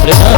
Bal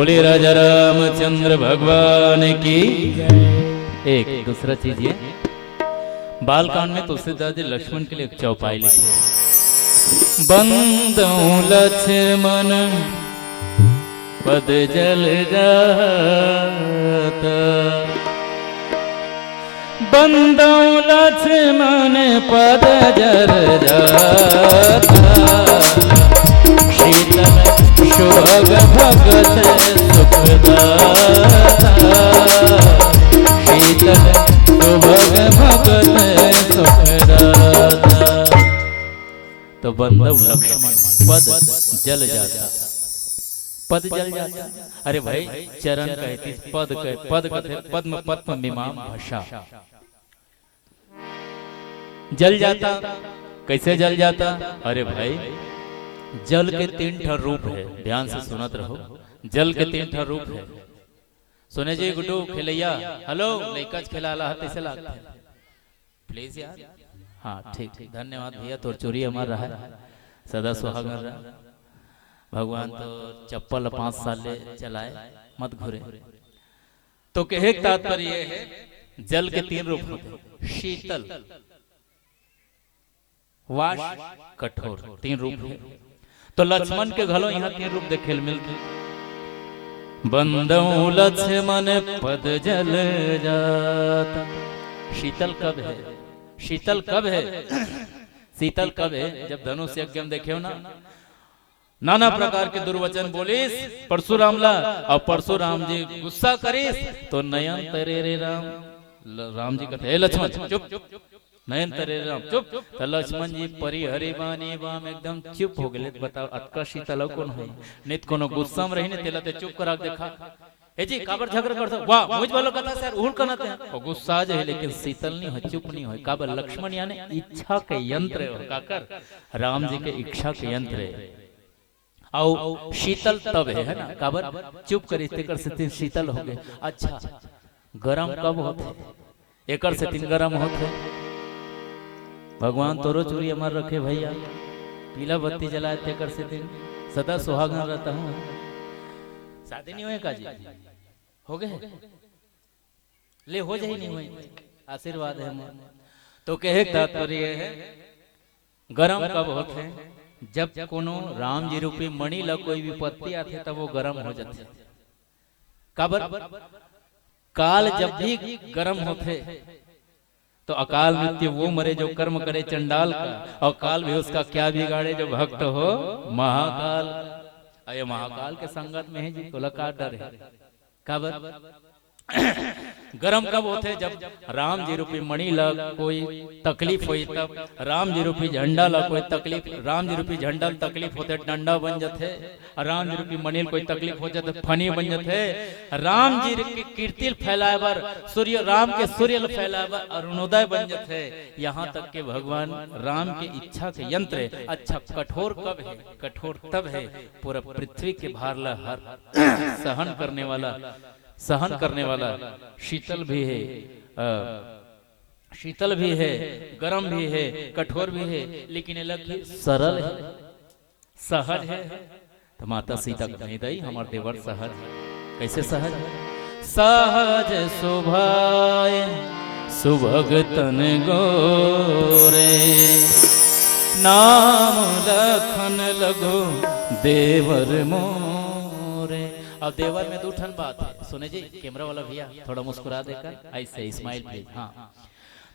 बोले राजा रामचंद्र भगवान की। एक दूसरा चीज ये बालकांड में तुलसीदास जी लक्ष्मण के लिए एक चौपाई लिखे, बंदौ लक्ष्मण पद जल जाता, बंदौ लक्ष्मण पद जल जाता, शीतल सुभग भगत सुखदाता, शीतल सुभग भगत सुखदाता। तो बंदौ लक्ष्मण पद जल जाता, पद जल जाता। अरे भाई चरण कहती पद कह, पद कहते पद्म पद्म मिमाम भाषा, जल जाता। कैसे जल जाता? अरे भाई जल के तीन ठर रूप है, ध्यान से सुनत रहो। जल के तीन ठर रूप है। सुने जी गुड्डू खिलैया, हेलो लइका खिलाला हाथ से लागता है प्लीज यार। हाँ ठीक ठीक, धन्यवाद भैया। तोर चोरी हमार रहा है, सदा सुहागन रहा। भगवान तो चप्पल 5 साल ले चलाए, मत घुरे। तो कहे तात्पर्य है जल के 3 रूप होते, शीतल, वाश, कठोर, 3 रूप है। तो लक्ष्मण के घलो यहाँ 3 रूप देखे मिलते। बंदौ लक्ष्मण पद जल जाता। शीतल कब है? शीतल कब है? शीतल कब है? जब धनुष यज्ञ में देखे हो ना, नाना प्रकार के दुर्वचन बोलिस परशुराम ला, और परशुराम जी गुस्सा करिस तो नयन तरे रे राम, राम जी कहते लक्ष्मण चुप, नयन तरे राम चुप। तो लक्ष्मण जी परी हरि बानी बाम एकदम चुप हो गए। बताओ अतका शीतल कौन है? नित कोनो गुस्सा में रही ने तेला ते चुप करा देखा ए जी काबर झगड़ा करता, वाह मुझ वालों कथा सर उहल करते हैं और गुस्सा आ जाए, लेकिन शीतल नहीं हो, चुप नहीं हो। काबर? लक्ष्मण यानी इच्छा के यंत्र है, काकर राम जी के इच्छा के यंत्र है। और शीतल तब है ना, काबर चुप करी तेकर से शीतल हो गए। अच्छा गरम कब होते? एकर से 3 गरम होते। भगवान तोरो चोरी हमार रखे भैया, पीला बत्ती जलाए तेकर से 3 सदा सुहागन रहता हूँ। शादी नहीं हुए काजी? हो गए ले हो जाए नहीं हुए, आशीर्वाद है। तो कहे तात्पर्य है गरम कब होते? जब कोनो राम जी रूपी मणि ला कोई विपत्ति आते तब वो गरम हो जाते। काबर? काल जब भी गरम होते तो अकाल मृत्यु वो मरे जो कर्म करे चंडाल का, और काल भी उसका क्या बिगाड़े जो भक्त हो महाकाल। अये महाकाल के संगत में है जी को लका डर है। काबर? गरम कब होते? जब राम जी रूपी मणि ला कोई तकलीफ हुई, तब राम जी रूपी झंडा ला कोई तकलीफ, राम जी रूपी झंडा तकलीफ होते डंडा बन जाते, राम जी रूपी मणि कोई तकलीफ हो जाते फनी बन जाते। राम जी की कीर्ति फैलाए बर सूर्य, राम के सूर्य फैलाए बर अरुणोदय बन जाते। यहाँ तक के भगवान राम के इच्छा के यंत्र है। अच्छा कठोर कब है? कठोर तब है पूरा पृथ्वी के भार ला हर सहन करने वाला, सहन करने वाला। शीतल भी है, शीतल भी है, गरम भी है, कठोर भी है, लेकिन अलग सरल है, सहज है। तो माता सीता नहीं दई हमार देवर सहज। कैसे सहज? सहज शोभाए सुभग तन गोरे, नाम लखन लगो देवर मोरे। अब देवर में 2 ठन बात है। सुने जी कैमरा वाला भैया थोड़ा मुस्कुरा देकर ऐसे स्माइल प्लीज। हाँ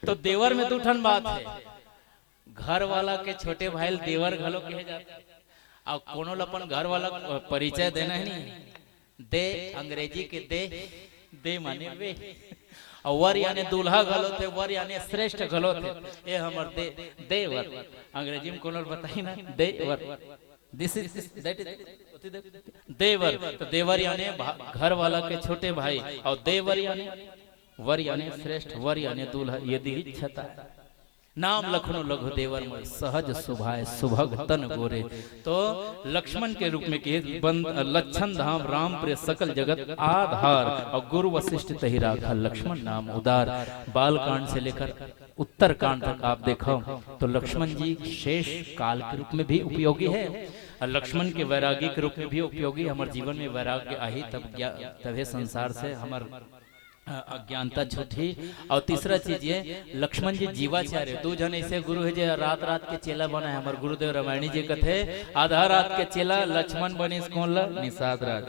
तो देवर में 2 ठन बात है। घर वाला के छोटे भाई देवर घलो कहे जाते, और कोनो अपन घर वाला परिचय देना है नहीं दे, अंग्रेजी के दे माने वे, और वर यानी दूल्हा घलो थे, वर यानी श्रेष्ठ घलो थे। ये हमर देवर अंग्रेजी में कोनो बताई ना देवर, दिस इज दैट इज देवर। तो देवर यानी घर वाला के छोटे भाई, और देवर यानी वर यानी श्रेष्ठ, वर यानी दूल्हा। यदि इच्छता नाम लखनो लघु देवर में सहज सुभाए सुभग तन गोरे। तो लक्ष्मण के रूप में कहे लक्षण धाम राम प्रिय सकल जगत आधार, और गुरु वशिष्ठ तही राखा लक्ष्मण नाम उदार। बाल कांड से लेकर उत्तर कांड तक आप देखो तो लक्ष्मण जी शेष काल के रूप में भी उपयोगी है। और लक्ष्मण के वैरागी के रूप में भी उपयोगी। हमारे जीवन में वैराग्य आई तभी संसार से हमार अज्ञानता छूटी। और तीसरा चीज ये लक्ष्मण जी जीवाचार्य दो जन ऐसे गुरु है जो रात रात के चेला बना है। हमारे गुरुदेव रामायणी जी कथे आधा रात के चेला लक्ष्मण बने कौन निषाद राज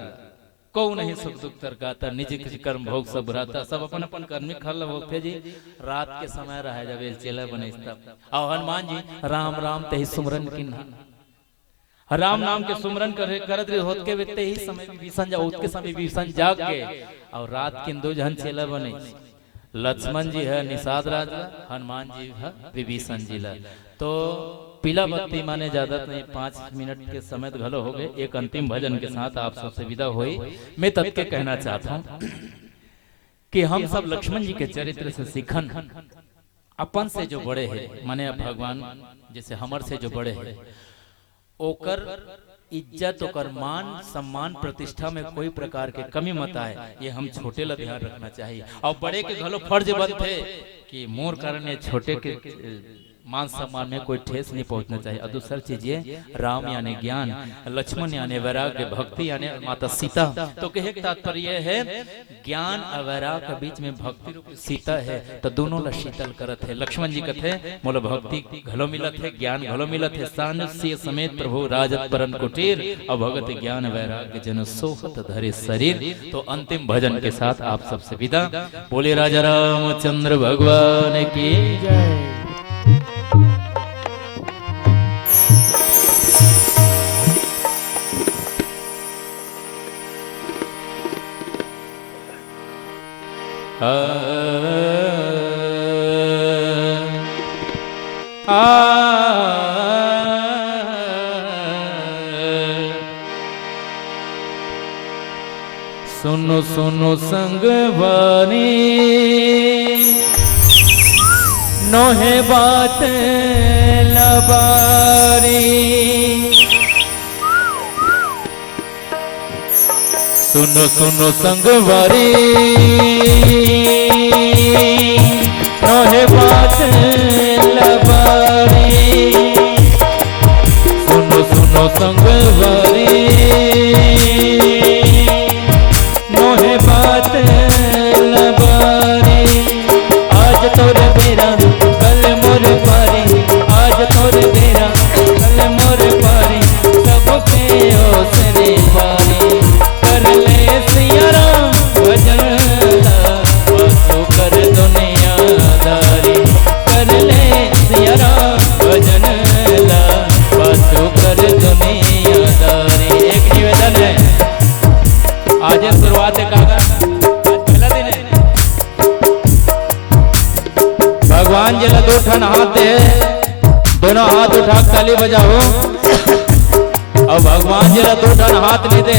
को नहीं सुख दुख तरकाता निज कर्म भोग सब रहता सब अपन अपन कर्मी खल भोगते जी रात के समय रह जावे चेला बने तब। और हनुमान जी राम राम ते सुमरन की राम नाम के सुमरन करत होत के व्यक्ति ही समय विभीषण जा के समय विभीषण जाग के और रात के दो जन चेला बने। लक्ष्मण जी है निषाद राजा, हनुमान जी है विभीषण जी ला। तो पीला बत्ती माने ज्यादा नहीं 5 मिनट के समय तो घलो हो गए। एक अंतिम भजन के साथ आप सबसे विदा हुई। मैं तब के कहना चाहता हूँ कि हम सब लक्ष्मण जी के चरित्र से सीखन अपन से जो बड़े हैं माने भगवान जैसे हमर से जो बड़े हैं ओकर इज्जत ओकर मान सम्मान प्रतिष्ठा में कोई प्रकार के कमी मत आए, ये हम छोटे ला ध्यान रखना चाहिए। और बड़े के घलो फर्ज बनते कि मोर कारण ये छोटे के मान सम्मान में कोई ठेस नहीं पहुंचना चाहिए। और दूसरी चीज ये राम यानी ज्ञान, लक्ष्मण यानी वैराग्य, भक्ति यानी माता सीता। तो कहे तात्पर्य है ज्ञान और वैराग्य के बीच में भक्ति रूप सीता है तो दोनों ला शीतल करत है। लक्ष्मण जी कथे मोला भक्ति घलो मिलत है, ज्ञान घलो मिलत है। सान्निध्य समेत प्रभु राजत परन कुटीर और भगत ज्ञान वैराग्य जन सोहत धरे शरीर। तो अंतिम भजन के साथ आप सबसे विदा। बोले राजा रामचंद्र भगवान की जय। सुनो सुनो संगवानी नोहे बात लबारी। सुनो सुनो संगवारी नोहे बात लबारी। सुनो सुनो संगवारी नोहे बात लबारी। आज तोर बेरा कल मोर पारी, आज तोर बेरा कल मोर पारी। सबके ओसरे पारी कर ले सिया राम भजन बसो कर दुनियादारी। कर ले सिया राम भजन बसो कर दुनियादारी। एक निवेदन है, आज शुरुआत है काका, पहला दिन है। भगवान जी ला दो ठन हाथ है, दोनों हाथ उठा ताली बजाओ। और भगवान जी ला दो ठन हाथ नहीं दे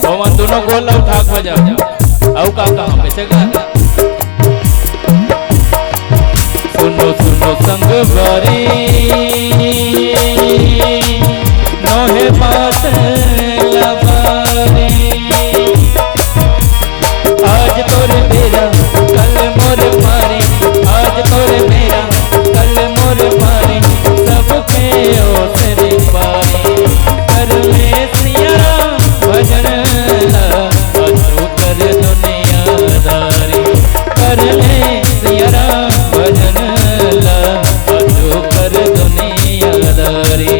तो मन दोनों गोल उठा बजाओ। और काका हम बेचेगा। सुनो सुनो संग बारी नोहे बात लबारी। आज तोर बेरा कल मोर पारी, आज तोर बेरा कल मोर पारी। सबके ओसरे पारी कर ले सिया राम भजन बसो कर दुनियादारी। कर ले सिया राम भजन बसो कर दुनियादारी।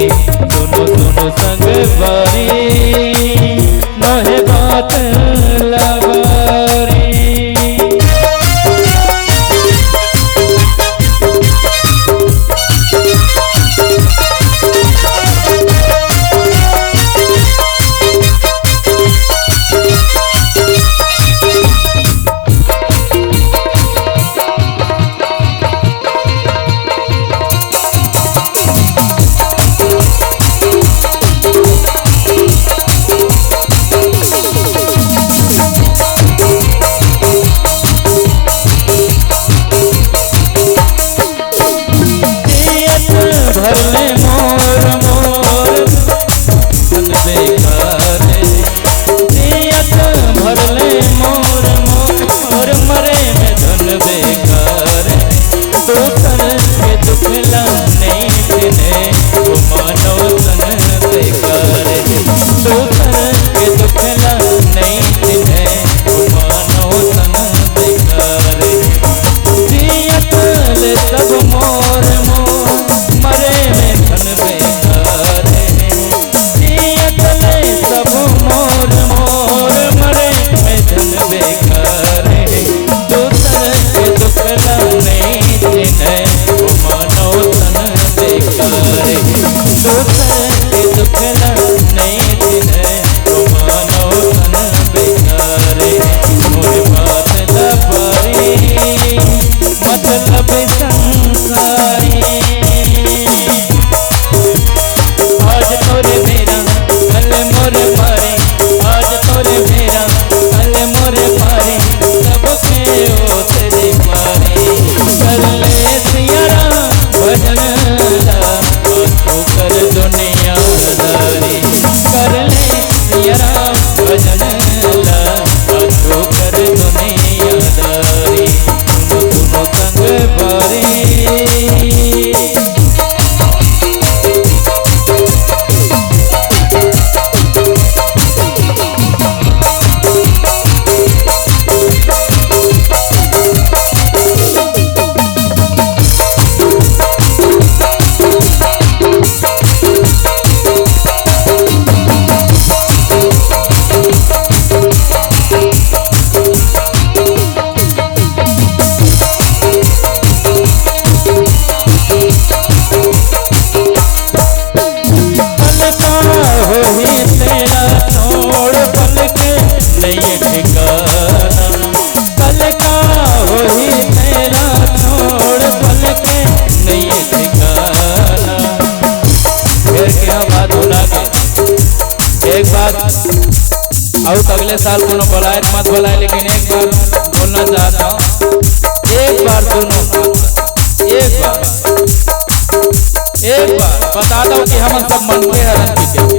एक बात और अगले साल कोनो बुलाए मत बुलाए, लेकिन एक बार बोलना चाहता हूँ, एक बार दोनों एक बार बता दो कि हम सब मन के हरन की